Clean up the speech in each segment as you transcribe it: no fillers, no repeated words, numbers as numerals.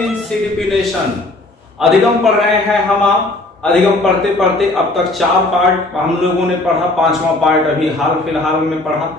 Mean सिडिफिनेशन। अधिगम पढ़ रहे हैं हम आप। अधिगम पढ़ते पढ़ते अब तक 4 पार्ट हम लोगों ने पढ़ा, 5वां पार्ट अभी हाल फिलहाल में पढ़ा।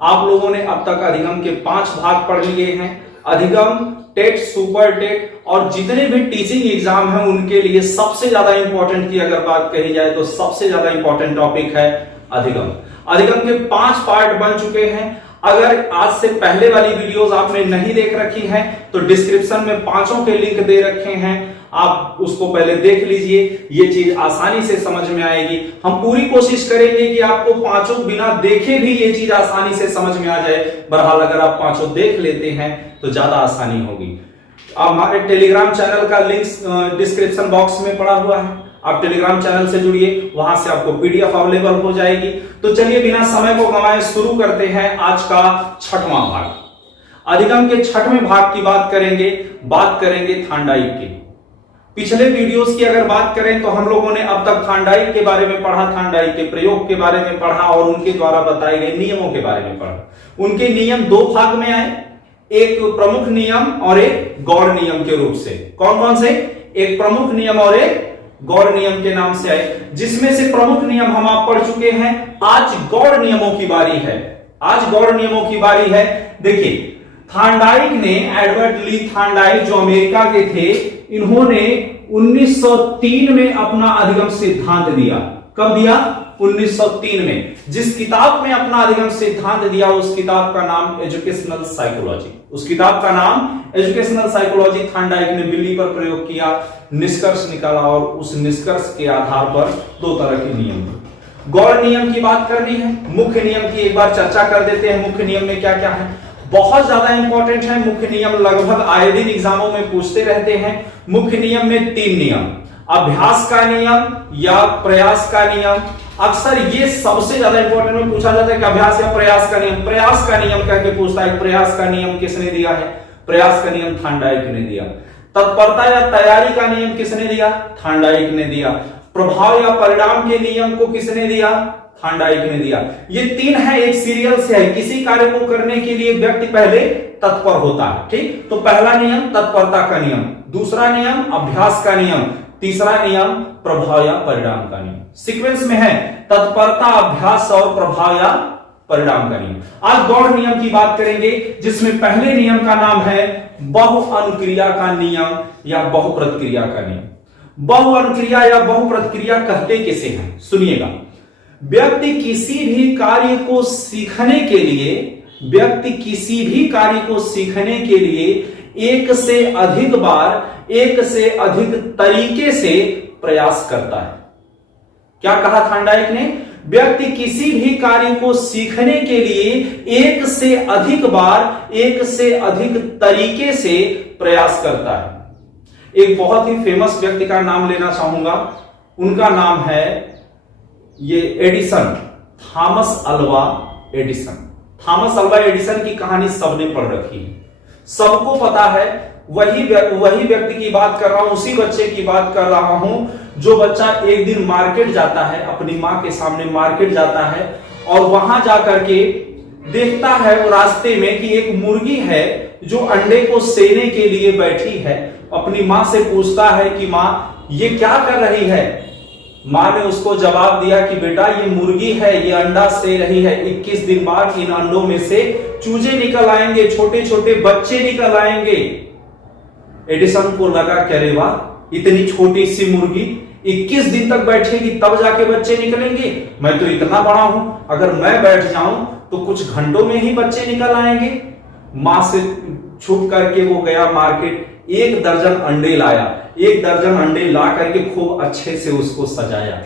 आप लोगों ने अब तक अधिगम के 5 भाग पढ़ लिए हैं। अधिगम, टेट, सुपर टेट और जितने भी टीचिंग एग्जाम हैं उनके लिए सबसे ज्यादा इंपॉर्टेंट की अगर बात कही जाए तो सबसे ज्यादा इंपॉर्टेंट टॉपिक है अधिगम। अधिगम के 5 पार्ट बन चुके हैं। अगर आज से पहले वाली वीडियोस आपने नहीं देख रखी हैं तो डिस्क्रिप्शन में 5 के लिंक दे रखे हैं, आप उसको पहले देख लीजिए। ये चीज आसानी से समझ में आएगी। हम पूरी कोशिश करेंगे कि आपको 5 बिना देखे भी ये चीज आसानी से समझ में आ जाए। बहरहाल अगर आप 5 देख लेते हैं तो ज्यादा आसानी होगी। हमारे टेलीग्राम चैनल का लिंक डिस्क्रिप्शन बॉक्स में पड़ा हुआ है, आप टेलीग्राम चैनल से जुड़िए, वहां से आपको पीडीएफ अवेलेबल हो जाएगी। तो चलिए बिना समय को गंवाए शुरू करते हैं आज का 6वां भाग। अधिगम के 6वें भाग की बात करेंगे थांडाइक की। पिछले वीडियोस की अगर बात करें तो हम लोगों ने अब तक थांडाइक के बारे में पढ़ा, थांडाइक के प्रयोग के बारे में पढ़ा और उनके द्वारा बताए गए नियमों के बारे में पढ़ा। उनके नियम 2 भाग में आए, एक प्रमुख नियम और एक गौर नियम के रूप से। कौन कौन से? एक प्रमुख नियम और एक गौर नियम के नाम से आए, जिसमें से प्रमुख नियम हम आप पढ़ चुके हैं। आज गौर नियमों की बारी है। आज गौर नियमों की बारी है। देखिए, थांडाइक ने, एडवर्ड ली थांडाइक जो अमेरिका के थे, इन्होंने 1903 में अपना अधिगम सिद्धांत दिया। कब दिया? 1903 में। जिस किताब में अपना अधिगम सिद्धांत दिया उस किताब का नाम एजुकेशनल साइकोलॉजी। उस किताब का नाम एजुकेशनल साइकोलॉजी। थांडाइक ने बिल्ली पर प्रयोग किया, निष्कर्ष निकाला और उस निष्कर्ष के आधार पर 2 तरह के नियम। गौर नियम की बात करनी है, मुख्य नियम की एक बार चर्चा कर देते हैं। मुख्य नियम में क्या क्या है? बहुत ज्यादा इंपॉर्टेंट है मुख्य नियम, लगभग आए दिन एग्जामों में पूछते रहते हैं। मुख्य नियम में 3 नियम, अभ्यास का नियम या प्रयास का नियम। अक्सर ये सबसे ज्यादा इंपॉर्टेंट में पूछा जाता है कि अभ्यास या प्रयास का नियम। प्रयास का नियम कह के पूछता है। प्रयास का नियम किसने दिया है? प्रयास का नियम थांडाइक ने दिया। तत्परता या तैयारी का नियम किसने दिया? थांडाइक ने दिया। प्रभाव या परिणाम के नियम को किसने दिया? थांडाइक ने दिया। ये 3 है, एक सीरियल से है। किसी कार्य को करने के लिए व्यक्ति पहले तत्पर होता है, ठीक। तो पहला नियम तत्परता का नियम, दूसरा नियम अभ्यास का नियम, तीसरा नियम प्रभाव या परिणाम का नियम। सीक्वेंस में है तत्परता, अभ्यास और प्रभाव या परिणाम का नियम। आज गौर नियम की बात करेंगे, जिसमें पहले नियम का नाम है बहुअनुक्रिया का नियम या बहुप्रतिक्रिया का नियम। बहुअनुक्रिया या बहुप्रतिक्रिया कहते किसे हैं? सुनिएगा। व्यक्ति किसी भी कार्य को सीखने के लिए एक से अधिक बार, एक से अधिक तरीके से प्रयास करता है। क्या कहा थांडाइक ने? व्यक्ति किसी भी कार्य को सीखने के लिए एक से अधिक बार, एक से अधिक तरीके से प्रयास करता है। एक बहुत ही फेमस व्यक्ति का नाम लेना चाहूंगा, उनका नाम है ये Edison, Thomas Alva Edison. Thomas Alva Edison की कहानी सबने पढ़ रखी है, सबको पता है। वही व्यक्ति की बात कर रहा हूं, उसी बच्चे की बात कर रहा हूं जो बच्चा एक दिन मार्केट जाता है, अपनी मां के सामने मार्केट जाता है और वहां जाकर के देखता है वो रास्ते में कि एक मुर्गी है जो अंडे को सेने के लिए बैठी है। अपनी मां से पूछता है कि मां ये क्या कर रही है? मां ने उसको जवाब दिया कि बेटा ये मुर्गी है, ये अंडा से रही है। 21 दिन बाद इन अंडों में से चूजे निकल आएंगे, छोटे छोटे बच्चे निकल आएंगे। एडिसन को लगा कि अरे वाह, इतनी छोटी सी मुर्गी 21 दिन तक बैठेगी तब जाके बच्चे निकलेंगे। मैं तो इतना बड़ा हूं, अगर मैं बैठ जाऊं तो कुछ घंटों में ही बच्चे निकल आएंगे। मां से छुप करके वो गया मार्केट, 1 दर्जन अंडे लाया। 1 दर्जन अंडे ला करके खूब अच्छे से उसको सजाया।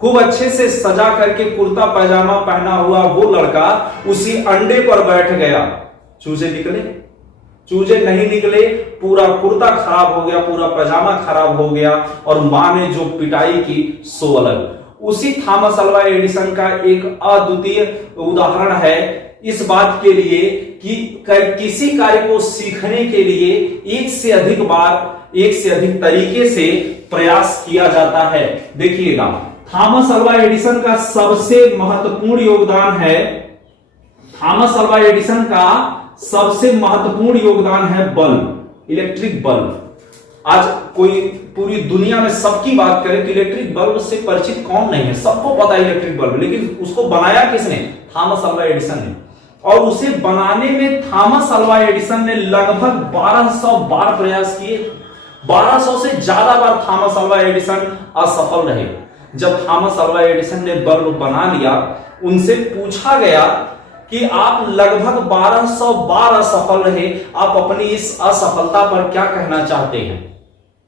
खूब अच्छे से सजा करके कुर्ता पैजामा पहना हुआ वो लड़का उसी अंडे पर बैठ गया। चूजे निकले? चूजे नहीं निकले। पूरा कुर्ता खराब हो गया, पूरा पैजामा खराब हो गया और मां ने जो पिटाई की सो अलग। उसी थॉमस अल्वा एडिसन का एक अद्वितीय उदाहरण है इस बात के लिए कि किसी कार्य को सीखने के लिए एक से अधिक बार, एक से अधिक तरीके से प्रयास किया जाता है। देखिएगा, थॉमस अल्वा एडिसन का सबसे महत्वपूर्ण योगदान है, थॉमस अल्वा एडिसन का सबसे महत्वपूर्ण योगदान है बल्ब, इलेक्ट्रिक बल्ब। आज कोई पूरी दुनिया में सबकी बात करें तो इलेक्ट्रिक बल्ब से परिचित कौन नहीं है, सबको पता है इलेक्ट्रिक बल्ब, लेकिन उसको बनाया किसने? थॉमस अल्वा एडिसन ने। और उसे बनाने में थॉमस अल्वा एडिसन ने लगभग 1200 बार प्रयास किए। 1200 से ज्यादा बार थॉमस अल्वा एडिसन असफल रहे। जब थॉमस अल्वा एडिसन ने बल्ब बना लिया, उनसे पूछा गया कि आप लगभग 1200 बार असफल रहे, आप अपनी इस असफलता पर क्या कहना चाहते हैं?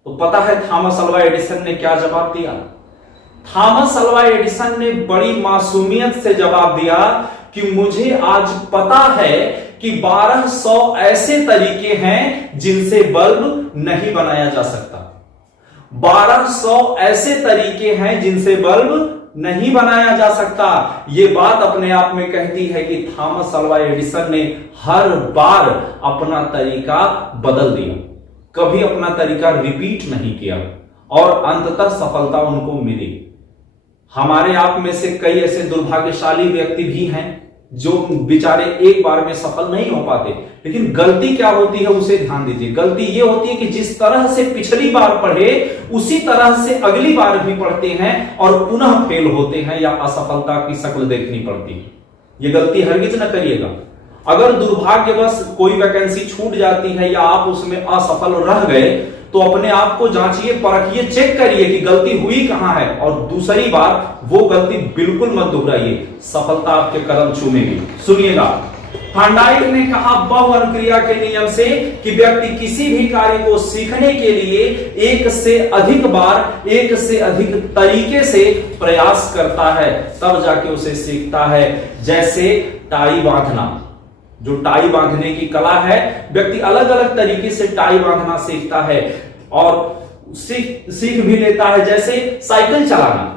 तो पता है थॉमस अल्वा एडिसन ने क्या जवाब दिया? थॉमस अल्वा एडिसन ने बड़ी मासूमियत से जवाब दिया कि मुझे आज पता है कि 1200 ऐसे तरीके हैं जिनसे बल्ब नहीं बनाया जा सकता। 1200 ऐसे तरीके हैं जिनसे बल्ब नहीं बनाया जा सकता। यह बात अपने आप में कहती है कि थॉमस अल्वा एडिसन ने हर बार अपना तरीका बदल दिया, कभी अपना तरीका रिपीट नहीं किया और अंततः सफलता उनको मिली। हमारे आप में से कई ऐसे दुर्भाग्यशाली व्यक्ति भी हैं जो बेचारे एक बार में सफल नहीं हो पाते, लेकिन गलती क्या होती है उसे ध्यान दीजिए। गलती यह होती है कि जिस तरह से पिछली बार पढ़े उसी तरह से अगली बार भी पढ़ते हैं और पुनः फेल होते हैं या असफलता की शक्ल देखनी पड़ती है। यह गलती हरगिज न करिएगा। अगर दुर्भाग्यवश कोई वैकेंसी छूट जाती है या आप उसमें असफल रह गए तो अपने आप को जांचिए, परखिए, चेक करिए कि गलती हुई कहां है और दूसरी बार वो गलती बिल्कुल मत दोहराइए, सफलता आपके कदम चूमेगी। सुनिएगा, थॉर्नडाइक ने कहा बहु अनुक्रिया के नियम से कि व्यक्ति किसी भी कार्य को सीखने के लिए एक से अधिक बार, एक से अधिक तरीके से प्रयास करता है, तब जाके उसे सीखता है। जैसे टाई बांधना, जो टाई बांधने की कला है, व्यक्ति अलग अलग तरीके से टाई बांधना सीखता है और सीख भी लेता है। जैसे साइकिल चलाना,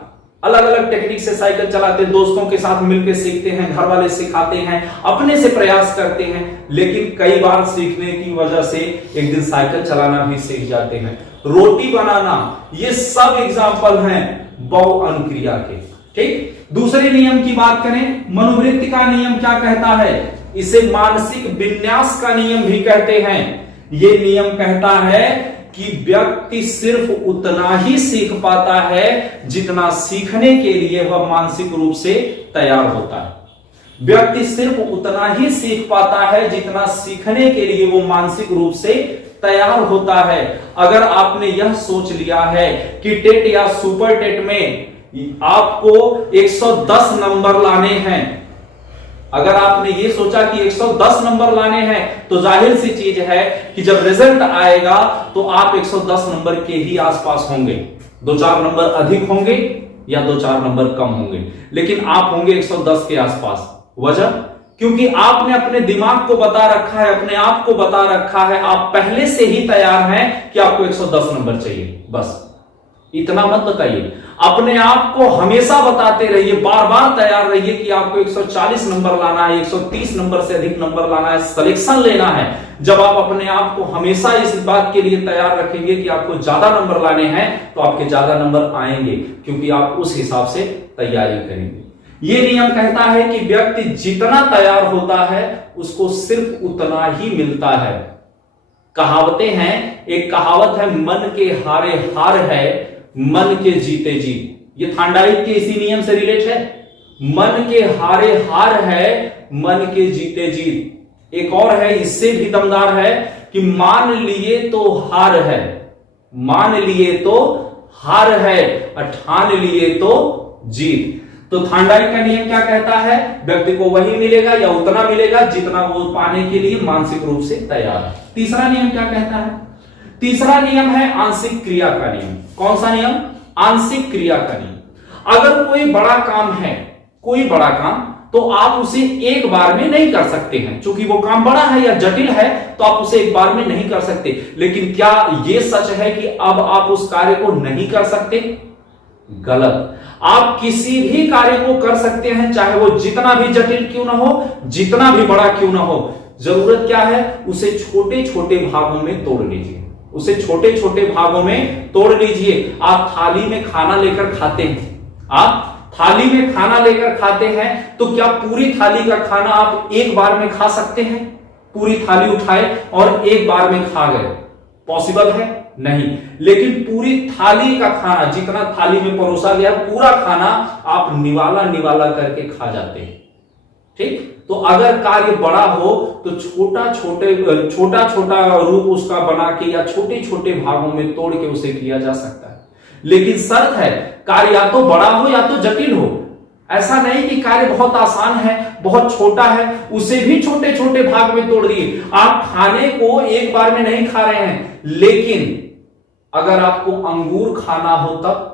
अलग अलग टेक्निक से साइकिल चलाते हैं, दोस्तों के साथ मिलकर सीखते हैं, घर वाले सिखाते हैं, अपने से प्रयास करते हैं, लेकिन कई बार सीखने की वजह से एक दिन साइकिल चलाना भी सीख जाते हैं। रोटी बनाना, ये सब एग्जाम्पल हैं बहु अनुक्रिया के। ठीक, दूसरे नियम की बात करें, मनोवृत्ति का नियम क्या कहता है? इसे मानसिक विन्यास का नियम भी कहते हैं। यह नियम कहता है कि व्यक्ति सिर्फ उतना ही सीख पाता है जितना सीखने के लिए वह मानसिक रूप से तैयार होता है। व्यक्ति सिर्फ उतना ही सीख पाता है जितना सीखने के लिए वो मानसिक रूप से तैयार होता है। अगर आपने यह सोच लिया है कि टेट या सुपर टेट में आपको 110 नंबर लाने हैं, अगर आपने ये सोचा कि 110 नंबर लाने हैं, तो जाहिर सी चीज है कि जब रिजल्ट आएगा तो आप 110 नंबर के ही आसपास होंगे। 2-4 नंबर अधिक होंगे या 2-4 नंबर कम होंगे, लेकिन आप होंगे 110 के आसपास। वजह, क्योंकि आपने अपने दिमाग को बता रखा है, अपने आप को बता रखा है, आप पहले से ही तैयार हैं कि आपको 110 नंबर चाहिए। बस इतना मत बताइए, अपने आप को हमेशा बताते रहिए, बार बार तैयार रहिए कि आपको 140 नंबर लाना है, 130 नंबर से अधिक नंबर लाना है, सिलेक्शन लेना है। जब आप अपने आप को हमेशा इस बात के लिए तैयार रखेंगे कि आपको ज्यादा नंबर लाने हैं, तो आपके ज्यादा नंबर आएंगे, क्योंकि आप उस हिसाब से तैयारी करेंगे। यह नियम कहता है कि व्यक्ति जितना तैयार होता है उसको सिर्फ उतना ही मिलता है। कहावतें हैं, एक कहावत है, मन के हारे हार है, मन के जीते जीत। ये थॉर्नडाइक के इसी नियम से रिलेट है। मन के हारे हार है, मन के जीते जीत। एक और है, इससे भी दमदार है कि मान लिए तो हार है, मान लिए तो हार है, ठान लिए तो जीत। तो थॉर्नडाइक का नियम क्या कहता है? व्यक्ति को वही मिलेगा या उतना मिलेगा जितना वो पाने के लिए मानसिक रूप से तैयार है। तीसरा नियम क्या कहता है? तीसरा नियम है आंशिक क्रिया का नियम। कौन सा नियम? आंशिक क्रिया का नियम। अगर कोई बड़ा काम है, कोई बड़ा काम, तो आप उसे एक बार में नहीं कर सकते हैं, क्योंकि वो काम बड़ा है या जटिल है, तो आप उसे एक बार में नहीं कर सकते। लेकिन क्या यह सच है कि अब आप उस कार्य को नहीं कर सकते? गलत। आप किसी भी कार्य को कर सकते हैं, चाहे वो जितना भी जटिल क्यों ना हो, जितना भी बड़ा क्यों ना हो। जरूरत क्या है? उसे छोटे छोटे भागों में तोड़ लीजिए, उसे छोटे छोटे भागों में तोड़ लीजिए। आप थाली में खाना लेकर खाते हैं, आप थाली में खाना लेकर खाते हैं, तो क्या पूरी थाली का खाना आप एक बार में खा सकते हैं? पूरी थाली उठाए और एक बार में खा गए, पॉसिबल है? नहीं, लेकिन पूरी थाली का खाना, जितना थाली में परोसा गया पूरा खाना आप निवाला निवाला करके खा जाते हैं। ठीक, तो अगर कार्य बड़ा हो तो छोटा छोटा रूप उसका बना के या छोटे छोटे भागों में तोड़ के उसे किया जा सकता है, लेकिन शर्त है कार्य या तो बड़ा हो या तो जटिल हो। ऐसा नहीं कि कार्य बहुत आसान है, बहुत छोटा है, उसे भी छोटे छोटे भाग में तोड़ दिए। आप खाने को एक बार में नहीं खा रहे हैं, लेकिन अगर आपको अंगूर खाना हो तब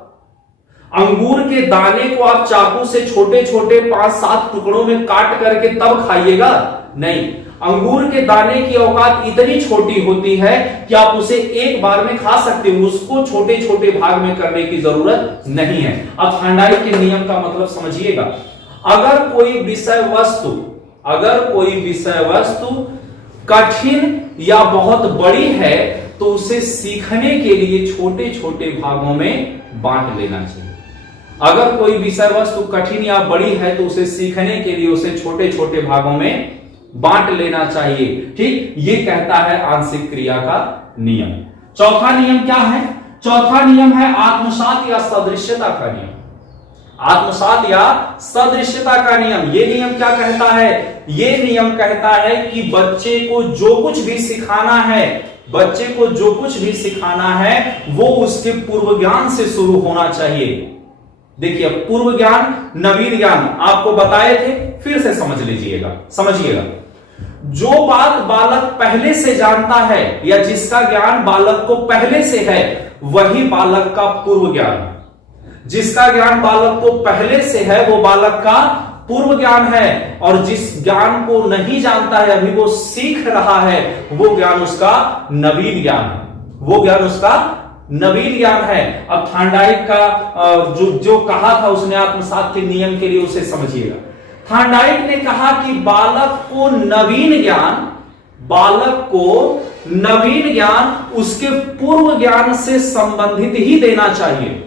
अंगूर के दाने को आप चाकू से छोटे छोटे 5-7 टुकड़ों में काट करके तब खाइएगा? नहीं, अंगूर के दाने की औकात इतनी छोटी होती है कि आप उसे एक बार में खा सकते हो, उसको छोटे छोटे भाग में करने की जरूरत नहीं है। अब थांडाई के नियम का मतलब समझिएगा। अगर कोई विषय वस्तु कठिन या बहुत बड़ी है तो उसे सीखने के लिए छोटे छोटे भागों में बांट लेना चाहिए। अगर कोई विषय वस्तु कठिन या बड़ी है तो उसे सीखने के लिए उसे छोटे छोटे भागों में बांट लेना चाहिए। ठीक, ये कहता है आंशिक क्रिया का नियम। चौथा नियम क्या है? चौथा नियम है आत्मसात या सदृश्यता का नियम। आत्मसात या सदृश्यता का नियम। ये नियम क्या कहता है? ये नियम कहता है कि बच्चे को जो कुछ भी सिखाना है वो उसके पूर्व ज्ञान से शुरू होना चाहिए। देखिए, पूर्व ज्ञान, नवीन ज्ञान आपको बताए थे, फिर से समझिएगा। जो बात बालक पहले से जानता है या जिसका ज्ञान बालक को पहले से है वही बालक का पूर्व ज्ञान। जिसका ज्ञान बालक को पहले से है वो बालक का पूर्व ज्ञान है, और जिस ज्ञान को नहीं जानता है, अभी वो सीख रहा है, वो ज्ञान उसका नवीन ज्ञान है। अब थांडाइक का जो कहा था उसने आत्मसात के नियम के लिए, उसे समझिएगा। थांडाइक ने कहा कि बालक को नवीन ज्ञान उसके पूर्व ज्ञान से संबंधित ही देना चाहिए।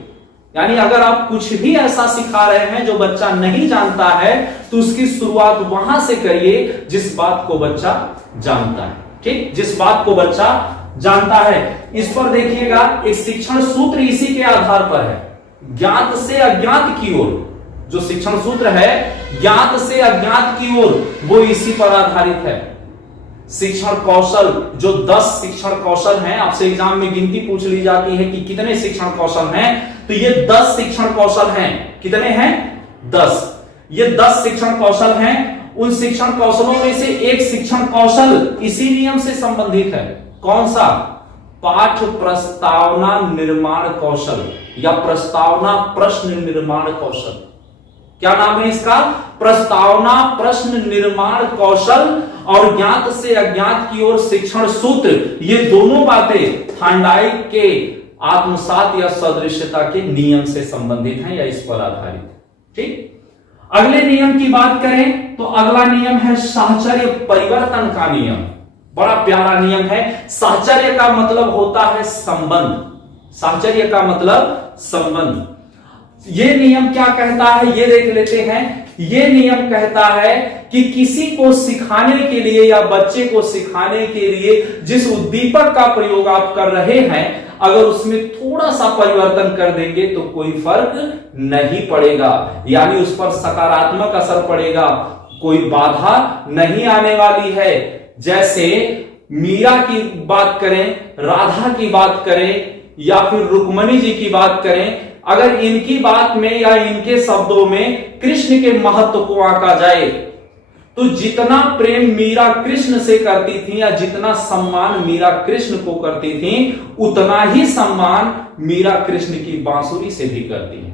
यानी अगर आप कुछ भी ऐसा सिखा रहे हैं जो बच्चा नहीं जानता है तो उसकी शुरुआत वहां से करिए जिस बात को बच्चा जानता है। ठीक, जिस बात को बच्चा जानता है। इस पर देखिएगा, एक शिक्षण सूत्र इसी के आधार पर है। ज्ञात से अज्ञात की ओर जो शिक्षण सूत्र है, ज्ञात से अज्ञात की ओर, वो इसी पर आधारित है। शिक्षण कौशल, जो 10 शिक्षण कौशल हैं, आपसे एग्जाम में गिनती पूछ ली जाती है कि कितने शिक्षण कौशल हैं, तो ये 10 शिक्षण कौशल हैं। कितने हैं? 10। ये 10 शिक्षण कौशल हैं। उन शिक्षण कौशलों में से एक शिक्षण कौशल इसी नियम से संबंधित है। कौन सा? पाठ प्रस्तावना निर्माण कौशल या प्रस्तावना प्रश्न निर्माण कौशल। क्या नाम है इसका? प्रस्तावना प्रश्न निर्माण कौशल और ज्ञात से अज्ञात की ओर शिक्षण सूत्र। ये दोनों बातें थांडाइक के आत्मसात या सदृश्यता के नियम से संबंधित हैं या इस पर आधारित है। ठीक, अगले नियम की बात करें तो अगला नियम है साहचर्य परिवर्तन का नियम। बड़ा प्यारा नियम है। साहचर्य का मतलब होता है संबंध। साहचर्य का मतलब संबंध। ये नियम क्या कहता है, ये देख लेते हैं। ये नियम कहता है कि किसी को सिखाने के लिए या बच्चे को सिखाने के लिए जिस उद्दीपक का प्रयोग आप कर रहे हैं, अगर उसमें थोड़ा सा परिवर्तन कर देंगे तो कोई फर्क नहीं पड़ेगा, यानी उस पर सकारात्मक असर पड़ेगा, कोई बाधा नहीं आने वाली है। जैसे मीरा की बात करें, राधा की बात करें या फिर रुक्मणी जी की बात करें, अगर इनकी बात में या इनके शब्दों में कृष्ण के महत्व को आंका जाए तो जितना प्रेम मीरा कृष्ण से करती थी या जितना सम्मान मीरा कृष्ण को करती थी, उतना ही सम्मान मीरा कृष्ण की बांसुरी से भी करती है।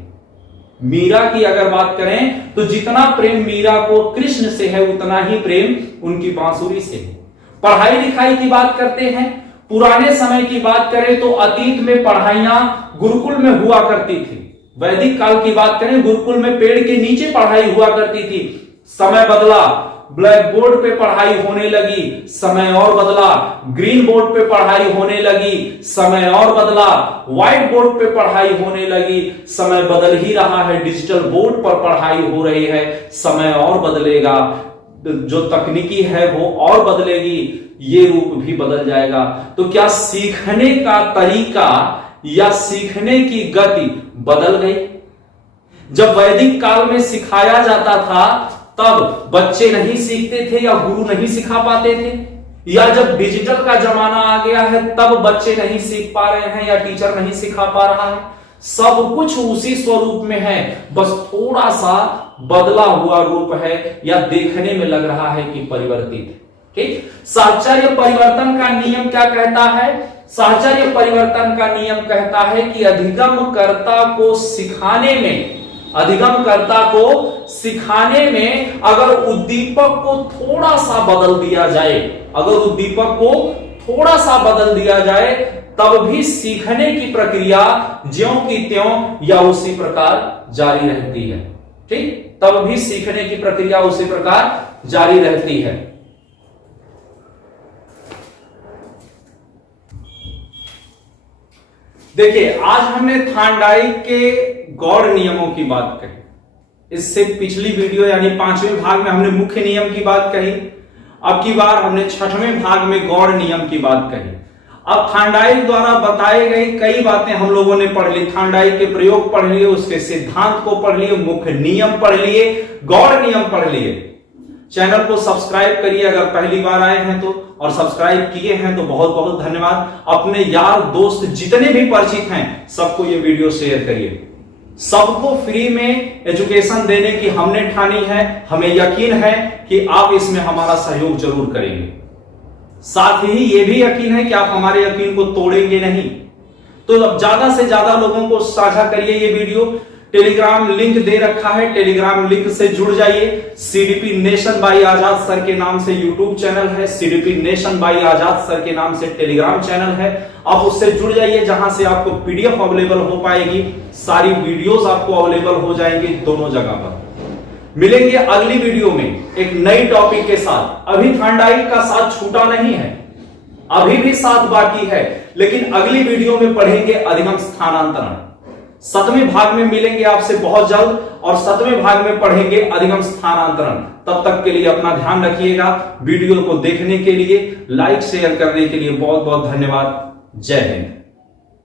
मीरा की अगर बात करें तो जितना प्रेम मीरा को कृष्ण से है उतना ही प्रेम उनकी बांसुरी से है। पढ़ाई लिखाई की बात करते हैं, पुराने समय की बात करें तो अतीत में पढ़ाइयां गुरुकुल में हुआ करती थी। वैदिक काल की बात करें, गुरुकुल में पेड़ के नीचे पढ़ाई हुआ करती थी। समय बदला, ब्लैक बोर्ड पे पढ़ाई होने लगी, समय और बदला। ग्रीन बोर्ड पे पढ़ाई होने लगी, समय और बदला। व्हाइट बोर्ड पे पढ़ाई होने लगी, समय बदल ही रहा है। डिजिटल बोर्ड पर पढ़ाई हो रही है, समय और बदलेगा। जो तकनीकी है वो और बदलेगी, ये रूप भी बदल जाएगा। तो क्या सीखने का तरीका या सीखने की गति बदल गई? जब वैदिक काल में सिखाया जाता था तब बच्चे नहीं सीखते थे या गुरु नहीं सिखा पाते थे, या जब डिजिटल का जमाना आ गया है तब बच्चे नहीं सीख पा रहे हैं या टीचर नहीं सिखा पा रहा है? सब कुछ उसी स्वरूप में है, बस थोड़ा सा बदला हुआ रूप है या देखने में लग रहा है कि परिवर्तित है। ठीक, साहचर्य परिवर्तन का नियम क्या कहता है? साहचर्य परिवर्तन का नियम कहता है कि अधिगमकर्ता को सिखाने में, अधिगमकर्ता को सिखाने में अगर उद्दीपक को थोड़ा सा बदल दिया जाए, अगर उद्दीपक को थोड़ा सा बदल दिया जाए तब भी सीखने की प्रक्रिया ज्यों की त्यों या उसी प्रकार जारी रहती है। ठीक, तब भी सीखने की प्रक्रिया उसी प्रकार जारी रहती है। देखिए, आज हमने थांडाई के गौड़ नियमों की बात कही। इससे पिछली वीडियो यानी 5वें भाग में हमने मुख्य नियम की बात कही। अब की बार हमने 6वें भाग में गौड़ नियम की बात कही। अब थांडाई द्वारा बताई गई कई बातें हम लोगों ने पढ़ ली, थांडाई के प्रयोग पढ़ लिए, उसके सिद्धांत को पढ़ लिए, मुख्य नियम पढ़ लिए, गौड़ नियम पढ़ लिए। चैनल को सब्सक्राइब करिए अगर पहली बार आए हैं तो, और सब्सक्राइब किए हैं तो बहुत बहुत धन्यवाद। अपने यार दोस्त जितने भी परिचित हैं सबको ये वीडियो शेयर करिए। सबको फ्री में एजुकेशन देने की हमने ठानी है, हमें यकीन है कि आप इसमें हमारा सहयोग जरूर करेंगे। साथ ही ये भी यकीन है कि आप हमारे यकीन को तोड़ेंगे नहीं। तो अब ज्यादा से ज्यादा लोगों को साझा करिए ये वीडियो। टेलीग्राम लिंक दे रखा है, टेलीग्राम लिंक से जुड़ जाइए। CDP nation by Azad sir के नाम से यूट्यूब चैनल है, CDP nation by Azad sir के नाम से टेलीग्राम चैनल है। आप उससे जुड़ जाइए जहां से आपको पीडीएफ अवेलेबल हो पाएगी, सारी वीडियोस आपको अवेलेबल हो जाएंगी दोनों जगह पर। मिलेंगे अगली वीडियो में एक नई टॉपिक के साथ। अभी थांडाई का साथ छूटा नहीं है, अभी भी साथ बाकी है, लेकिन अगली वीडियो में पढ़ेंगे अधिगम स्थानांतरण। 7वें भाग में मिलेंगे आपसे बहुत जल्द, और 7वें भाग में पढ़ेंगे अधिगम स्थानांतरण। तब तक के लिए अपना ध्यान रखिएगा। वीडियो को देखने के लिए, लाइक शेयर करने के लिए बहुत बहुत धन्यवाद। जय हिंद।